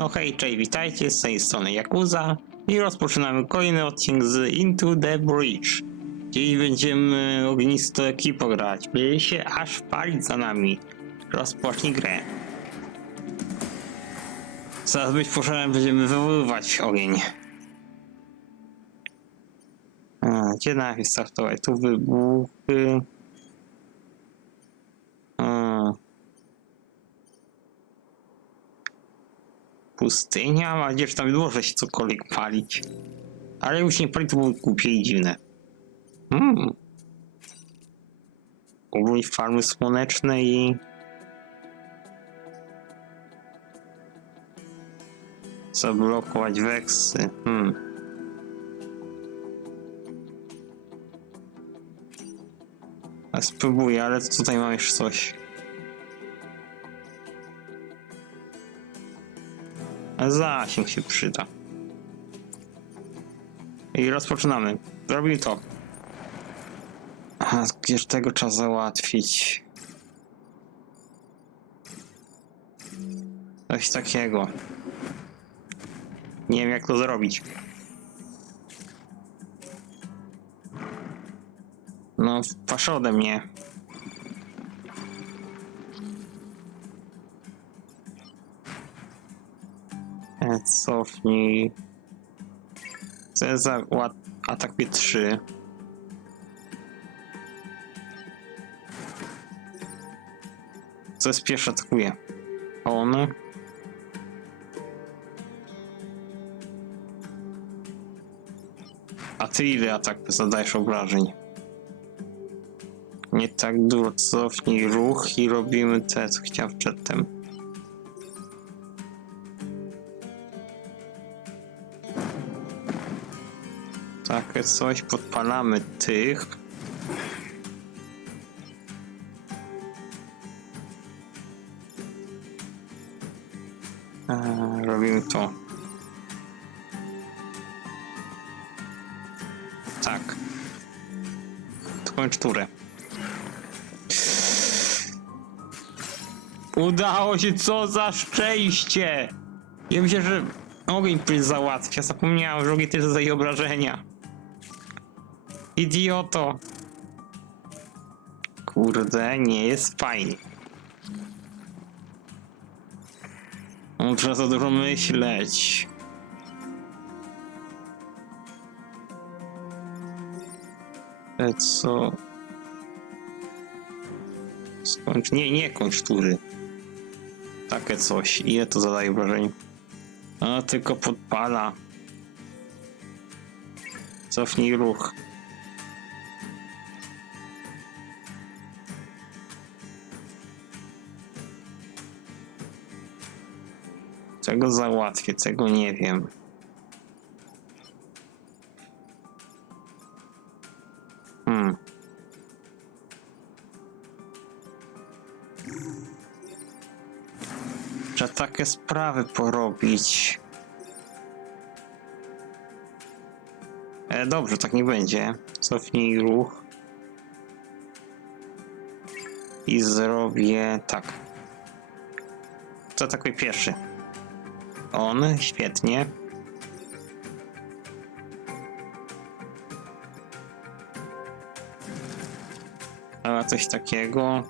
No hej, cześć, witajcie, z tej strony Yakuza i rozpoczynamy kolejny odcinek z Into the Breach. Dziś będziemy ognisto ekipo grać, będzie się aż palić za nami. Rozpocznij grę. Zaraz być poszedłem, będziemy wywoływać ogień. A, gdzie najpierw startować? Tu wybuchy. Pustynia? Nadzieję, że tam może się cokolwiek palić. Ale już nie pali, to było głupie i dziwne. Hmm. Ogólnie farmy słoneczne i... Zablokować weksy. Hmm. A spróbuję, ale tutaj mam jeszcze coś. Zasięg się przyda. I rozpoczynamy. Robimy to. A gdzież tego trzeba załatwić? Coś takiego. Nie wiem jak to zrobić. No, patrz ode mnie. Cofnij. Ład... atak P3? Co jest pierwszy atakuje? On. A ty ile atak zadajesz obrażeń? Nie tak dużo, cofnij ruch i robimy te, co Takie coś, podpalamy tych. Eee, robimy to. Tak. Skończ turę. Udało się, co za szczęście! Ja myślę, że ogień załatwia. Zapomniałem, że ogień też zadaje obrażenia. Idioto. Kurde, nie jest fajnie. No, trzeba za dużo myśleć. E, co? Skończ. Nie, nie kończ tury. Takie coś. Ile to zadaje obrażeń? A, tylko podpala. Cofnij ruch. Czego załatwię, czego nie wiem. Hmm. Trzeba takie sprawy porobić. E, dobrze, tak nie będzie. Cofnij ruch. I zrobię tak. To taki pierwszy. On, świetnie. A coś takiego.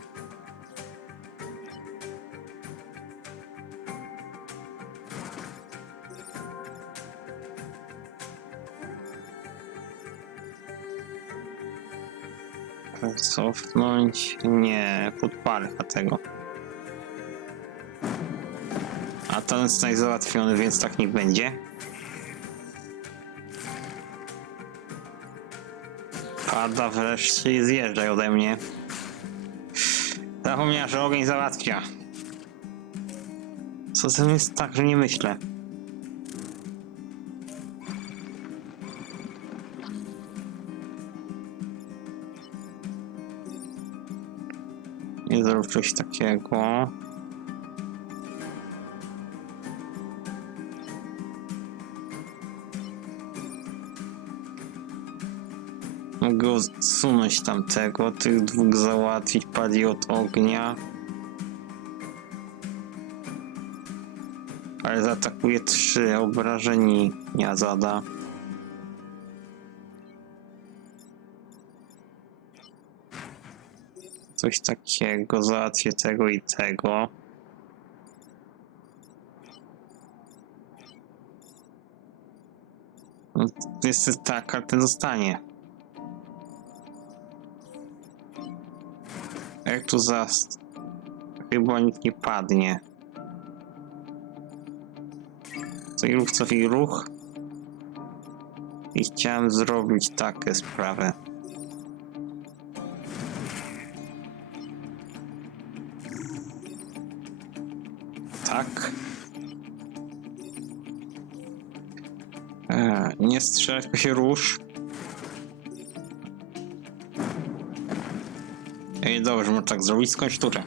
Cofnąć? Nie, podpalę tego. A ten jest najzałatwiony, więc tak niech będzie. Pada wreszcie i zjeżdżaj ode mnie. Zapomniałem, że ogień załatwia. Co ze mną jest tak, że nie myślę. Nie zrób coś takiego. Mogę odsunąć tamtego, tych dwóch załatwić, padli od ognia. Ale zaatakuje trzy obrażeni nie zada. Coś takiego, załatwię tego i tego. No, jest tak, ale ten zostanie. Jak tu zas... Chyba nikt nie padnie. Co i ruch, co i ruch. I chciałem zrobić takie sprawy. Tak. E, nie strzelać, tylko się rusz. Ej, dobrze, można tak zrobić, skończ turę.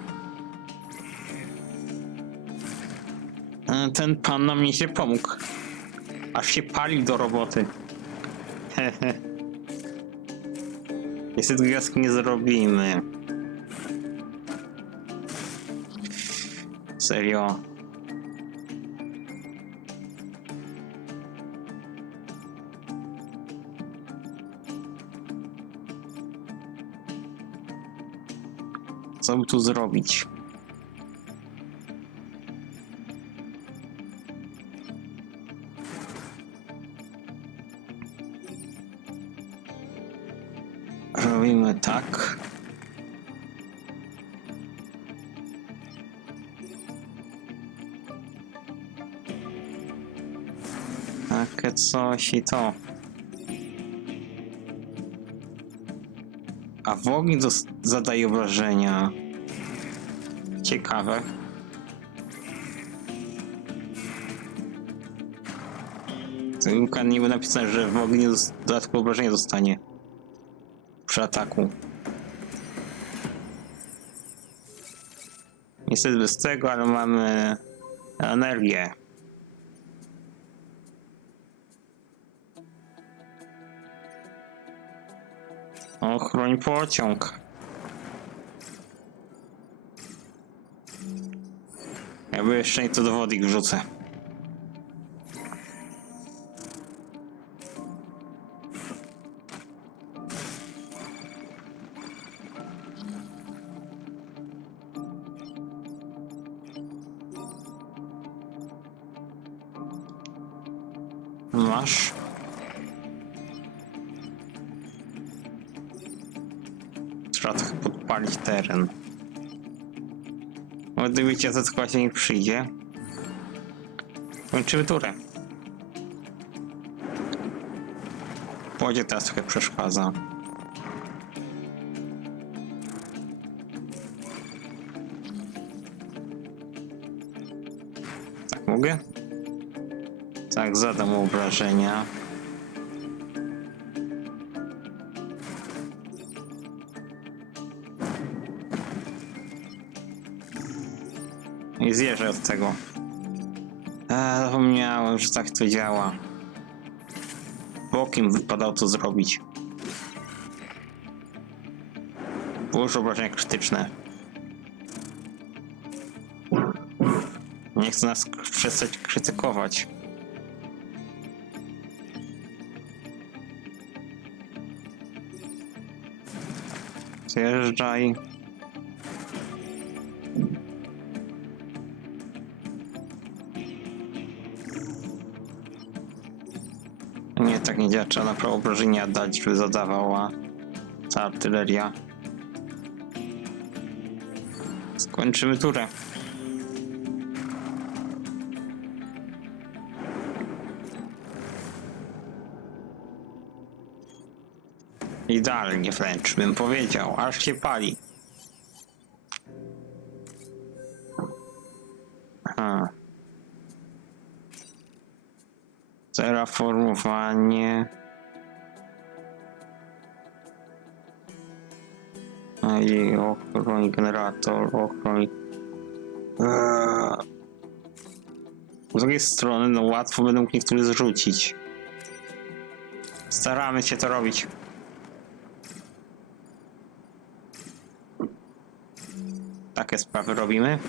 E, Ten pan nam nie się pomógł. Aż się pali do roboty. Hehe. Niestety gwiazdki nie zrobimy. Serio. Co by tu zrobić? Robimy tak. Takie coś i to. A w dos- zadaje obrażenia. Ciekawe. Luka nie był napisane, że w ogniu dodatkowe obrażenia dostanie. Przy ataku. Niestety bez tego, ale mamy energię. Ochroń pociąg. Jakby jeszcze nie to do wody wrzucę. Trochę podpalić teren. No, gdyby cię zaskoczyć nie przyjdzie. Kończymy turę. Wodzie teraz trochę przeszkadza. Tak mogę? Tak, zadam obrażenia. I zjeżdżę od tego. Eee, zapomniałem, że tak to działa. Bokiem wypadało to zrobić. Połóż obrażenia krytyczne. Nie chcę nas przestać krytykować. Zjeżdżaj. Tak nie działa. Trzeba naprawdę obrażenia dać, żeby zadawała ta artyleria. Skończymy turę. Idealnie wręcz bym powiedział, aż się pali. Aha. Terraformowanie. I ochroń generator, ochroń. Eee. Z drugiej strony, no łatwo będą niektórzy zrzucić. Staramy się to robić. Takie sprawy robimy.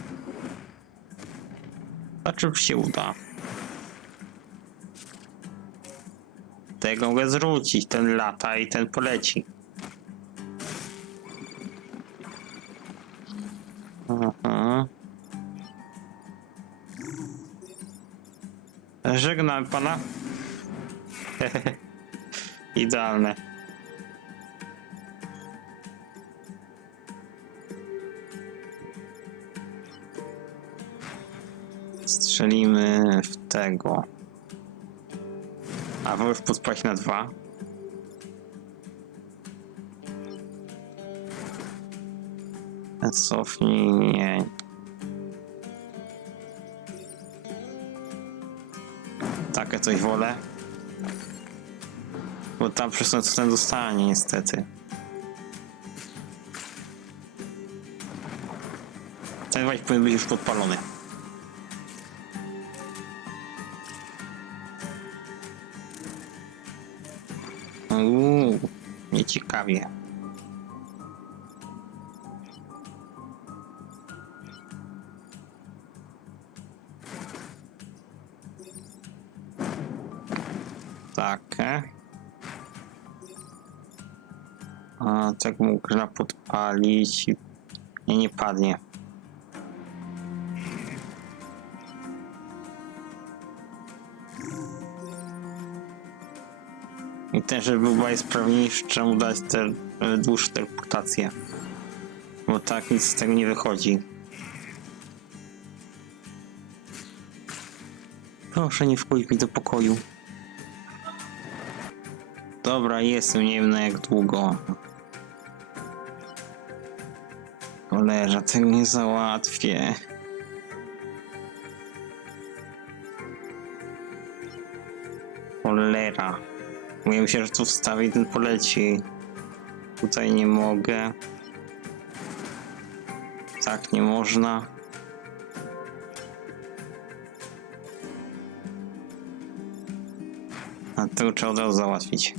Znaczy się uda. Tego mogę zwrócić, ten lata i ten poleci. Aha. Żegnam pana. Idealne. Strzelimy w tego. A możesz podpaść na dwa? Cofnij, nie. Takie coś wolę. Bo tam przez to ten dostanie niestety. Ten właśnie powinien być już podpalony. Uuu, nieciekawie. Tak. A, tak można podpalić. i- nie padnie. Też, żeby był bardziej sprawniejszy, trzeba mu dać te e, dłuższe teleportacje. Bo tak nic z tego nie wychodzi. Proszę nie wchodzić mi do pokoju. Dobra, jestem, nie wiem na jak długo. Cholera, tego nie załatwię. Cholera. Mówiłem się, że tu wstawię i ten poleci. Tutaj nie mogę. Tak nie można. A to trzeba od razu załatwić.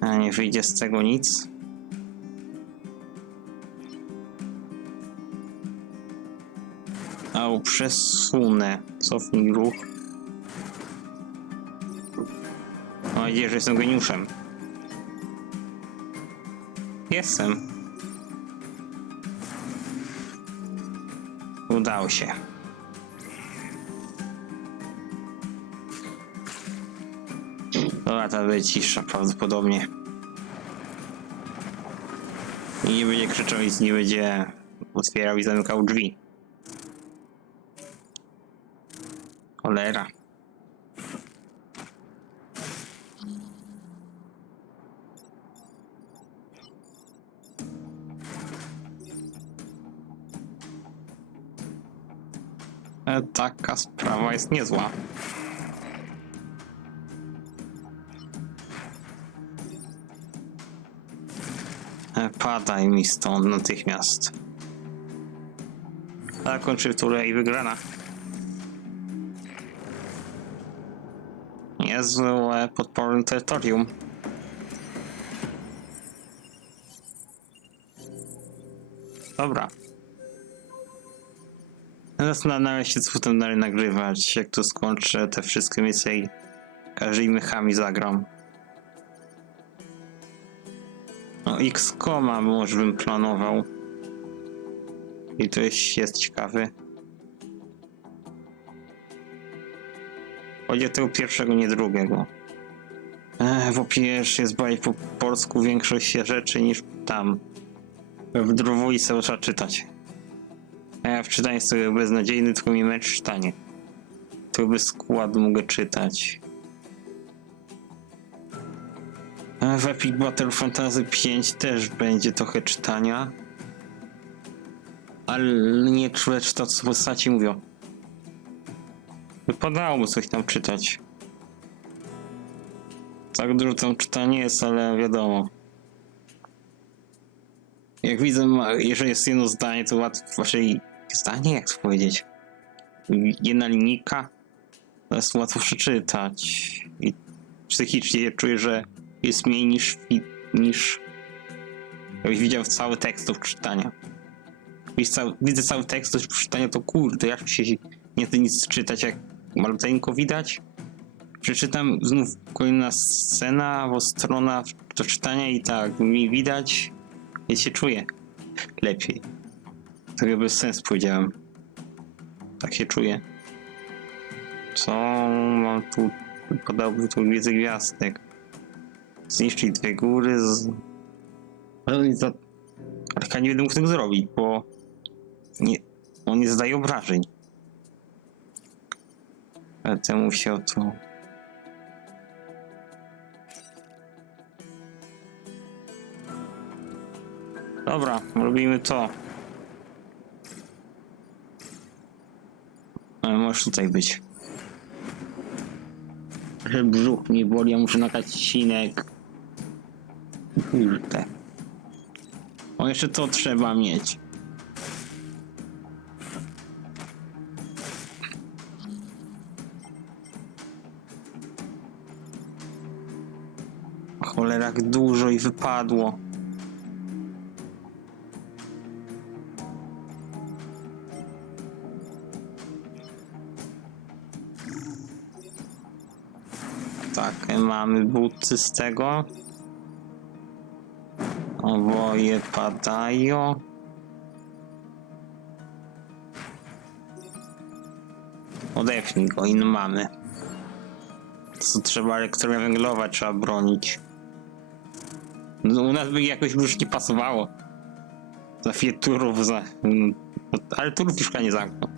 A nie wyjdzie z tego nic. A przesunę. Cofnij ruch. Nadzieję, że jestem geniuszem. Jestem. Udało się. Dobra, będzie cisza prawdopodobnie. I nie będzie krzyczał nic, nie będzie otwierał i zamykał drzwi. Cholera. Taka sprawa jest niezła. E, Padaj mi stąd natychmiast. Zakończy turę i wygrana. Niezłe podporne terytorium. Dobra. Zastanawiam się, co potem dalej nagrywać. Jak to skończę te wszystkie misje i każdymi zagram. No, X-Koma może bym planował. I to jest, jest ciekawy. Chodzi o tego pierwszego, nie drugiego. Ech, po pierwsze jest bardziej po polsku większość rzeczy niż tam. W dwójce trzeba czytać. A ja w czytaniu jestem beznadziejny, tylko mi mecz czytanie. To bez składu mogę czytać. A W Epic Battle Fantasy 5 też będzie trochę czytania. Ale nie czuję to, co postaci mówią. Wypadałoby coś tam czytać. Tak dużo tam czytania jest, ale wiadomo. Jak widzę, jeżeli jest jedno zdanie, to łatwo, raczej zdanie, jak to powiedzieć? Jedna linijka, to jest łatwo przeczytać. I psychicznie czuję, że jest mniej niż, niż jakbyś widział cały tekst do czytania. widzę cały, widzę cały tekst, coś przeczytania, to kurde, jak się nie chce nic czytać, jak maluteńko widać. Przeczytam znów kolejna scena, albo strona do czytania i tak mi widać i się czuję lepiej. Tak bez sensu powiedziałem. Tak się czuję. Co mam tu? Podałby tu wiedzę gwiazdek. Zniszczyć dwie góry. Z... Ale on nie za... Ale ja nie będę mógł tego zrobić, bo nie... on nie zadaje obrażeń. Ale temu musiał to... Dobra, robimy to. Ale możesz tutaj być. Że brzuch mnie boli, ja muszę nagrać odcinek. Kurde. O, jeszcze to trzeba mieć. Cholera, jak dużo i wypadło. Mamy buty z tego. Oboje padają. Odepchnij go, in mamy. Co trzeba elektrownia węglowa, trzeba bronić. No, u nas by jakoś już nie pasowało. Za chwilę turów za... mm, Ale turów już nie zamkną.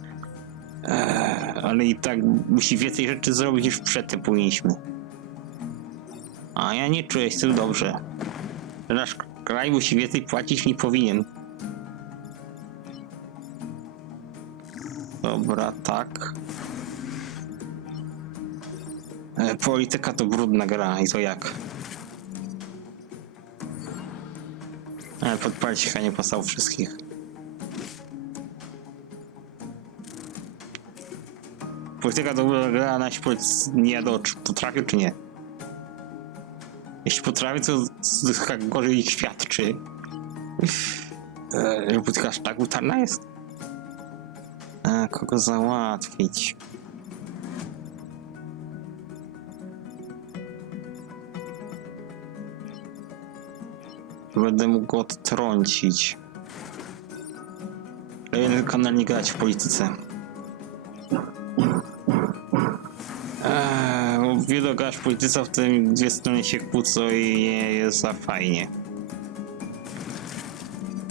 Eee, ale i tak musi więcej rzeczy zrobić niż przedtem powinniśmy. A ja nie czuję się tym dobrze. Nasz kraj musi więcej płacić nie powinien. Dobra, tak. E, polityka to brudna gra i to jak? Ale podpalić chyba nie pasało wszystkich. Polityka to była gra, nasi politycy nie jadą, czy potrafią, czy nie. Jeśli potrafię, to chyba gorzej świadczy. Eee, Robótka aż tak brutalna jest. A, kogo załatwić? Będę mógł go odtrącić. Jeden kanał nie grać w polityce. Wielu grasz w polityce, w tym dwie strony się kłócą i nie jest za fajnie.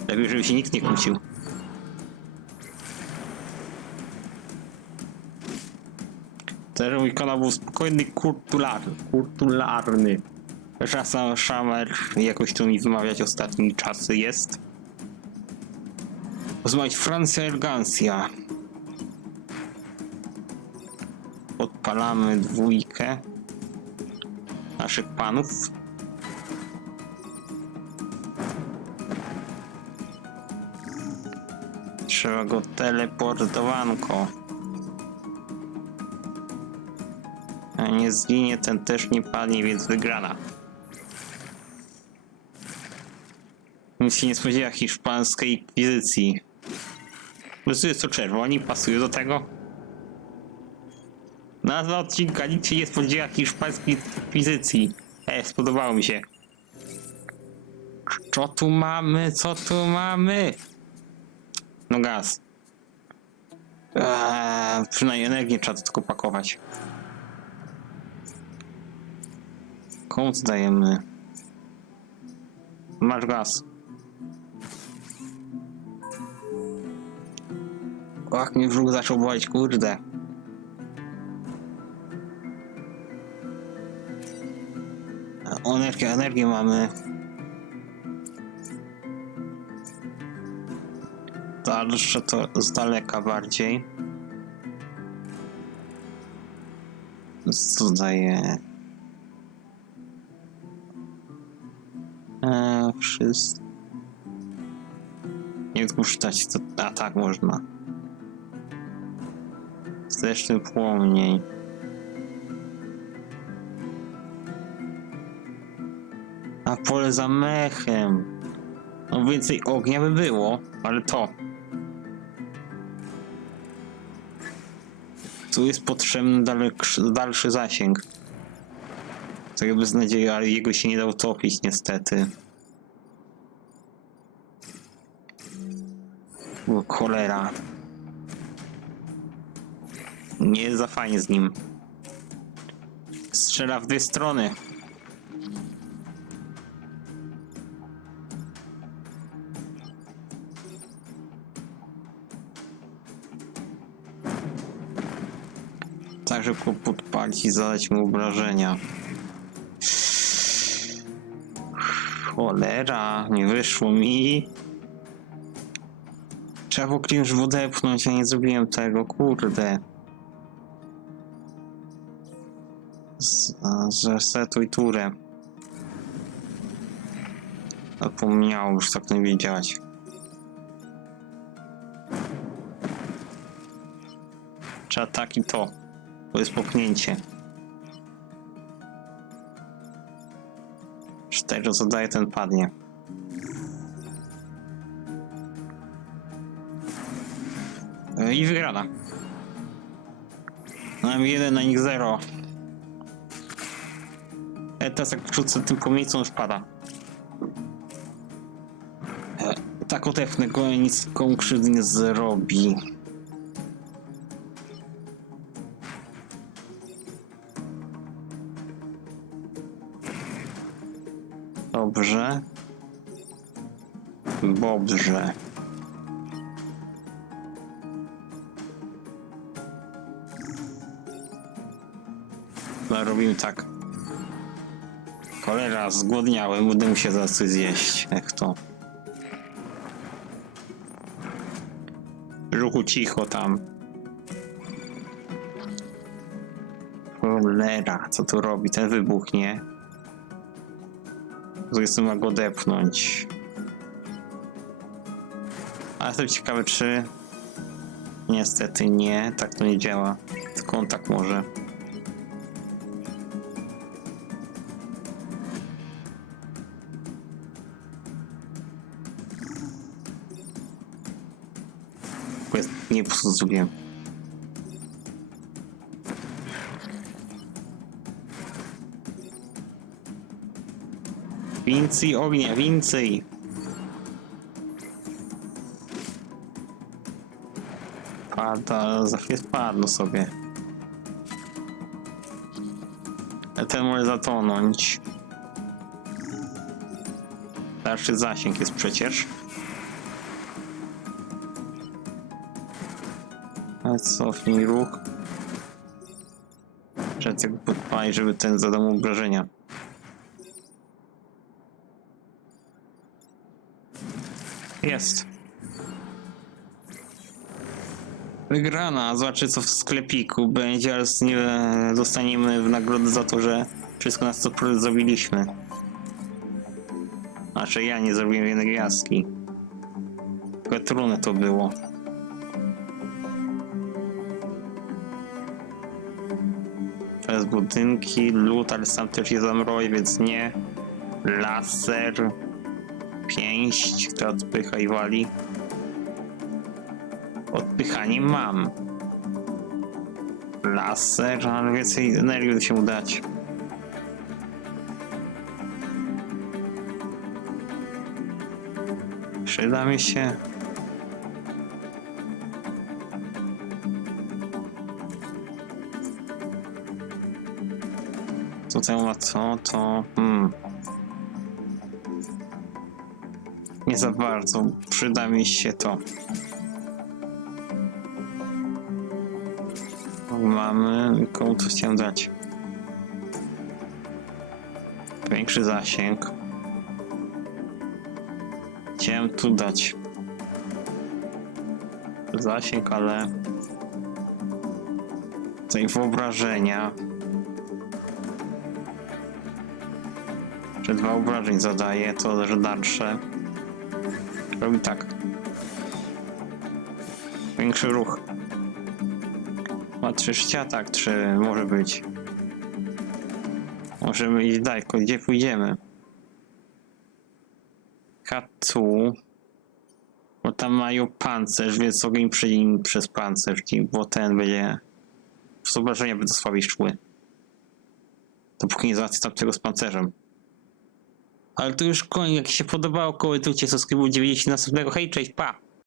Lepiej, żeby się nikt nie kłócił. Teraz mój kanał był spokojny, kulturalny. kulturalny. Czasem szamer jakoś to mi wymawiać ostatnimi czasy jest. Pozwolić Francja elegancja. Odpalamy dwójkę naszych panów. Trzeba go teleportowanko. A nie zginie, ten też nie padnie, więc wygrana. Nic się nie spodziewa hiszpańskiej inkwizycji. Po prostu jest to czerwoni, pasują do tego. Nazwa odcinka nikt się nie spodziewa hiszpańskiej inkwizycji. E, spodobało mi się. Co tu mamy? Co tu mamy? No gaz. Eee, przynajmniej energię trzeba tego pakować. To dajemy? Masz gaz. Och, mnie brzuch zaczął boleć, kurde. Energię, energię mamy. Dalsze to z daleka bardziej. Co? Eee, wszystko. Nie czytać, co... A tak, można. Zresztą płomień. pole za mechem. No więcej ognia by było, ale to. Tu jest potrzebny dalszy zasięg. To jakby z nadzieją, ale jego się nie da utopić niestety. Bo cholera. Nie jest za fajnie z nim. Strzela w dwie strony. Tak szybko podpalić i zadać mu obrażenia. Cholera, nie wyszło mi. Trzeba było klimsz odepchnąć, ja nie zrobiłem tego, kurde. Zresetuj turę. Zapomniałem, już tak nie wiedzieć. Trzeba tak i to. To jest popchnięcie. Cztery zadaje, ten padnie. E, I wygrana. Mam jeden na nich zero. E, teraz jak rzucę tym pomieńcą już pada. E, tak odepchnę go nic komu krzywdy nie zrobi. Dobrze. Dobrze. No, robimy tak. Cholera, zgłodniałem, będę musiał zaraz coś zjeść. Jak to? Ruchu cicho tam. Cholera, co tu robi? Ten wybuchnie. Jestem ma go depnąć. Ale jestem ciekawy, czy... Niestety nie, tak to nie działa. Tylko on tak może. Nie po prostu zrobiłem. Więcej ognia, więcej! Pada, za chwilę spadną sobie. Ten może zatonąć. Dalszy zasięg jest przecież. Cofnij ruch. Trzeba tego podpalić, żeby ten zadał obrażenia. Jest. Wygrana. Zobaczy co w sklepiku będzie, ale nie dostaniemy w nagrodę za to, że wszystko nas to zrobiliśmy. Znaczy ja nie zrobiłem jednej gwiazdki. Tylko trudne to było. Jest budynki, lód, ale sam też jest zamroj, więc nie. Laser. Pięść, która odpycha i wali. Odpychanie mam. Laser, ale więcej energii by się udać. Przyda mi się. Tutaj ma to, to... Hmm. Za bardzo. Przyda mi się to. Mamy... Komu to chciałem dać? Większy zasięg. Chciałem tu dać. Zasięg, ale... Tutaj wyobrażenia. Że dwa obrażeń zadaje, to że dalsze. Robi tak. Większy ruch. Ma trzy szcia, tak, trzy może być. Możemy iść daleko, gdzie pójdziemy? Katu. Bo tam mają pancerz, więc ogień przejdzie im przez pancerz, bo ten będzie obrażenia będą słabiej szły. Dopóki nie załatwię tamtego z pancerzem. Ale to już koniec, jak się podobało koło tu cię, subskrybuj 90 następnego. Hej, cześć, pa!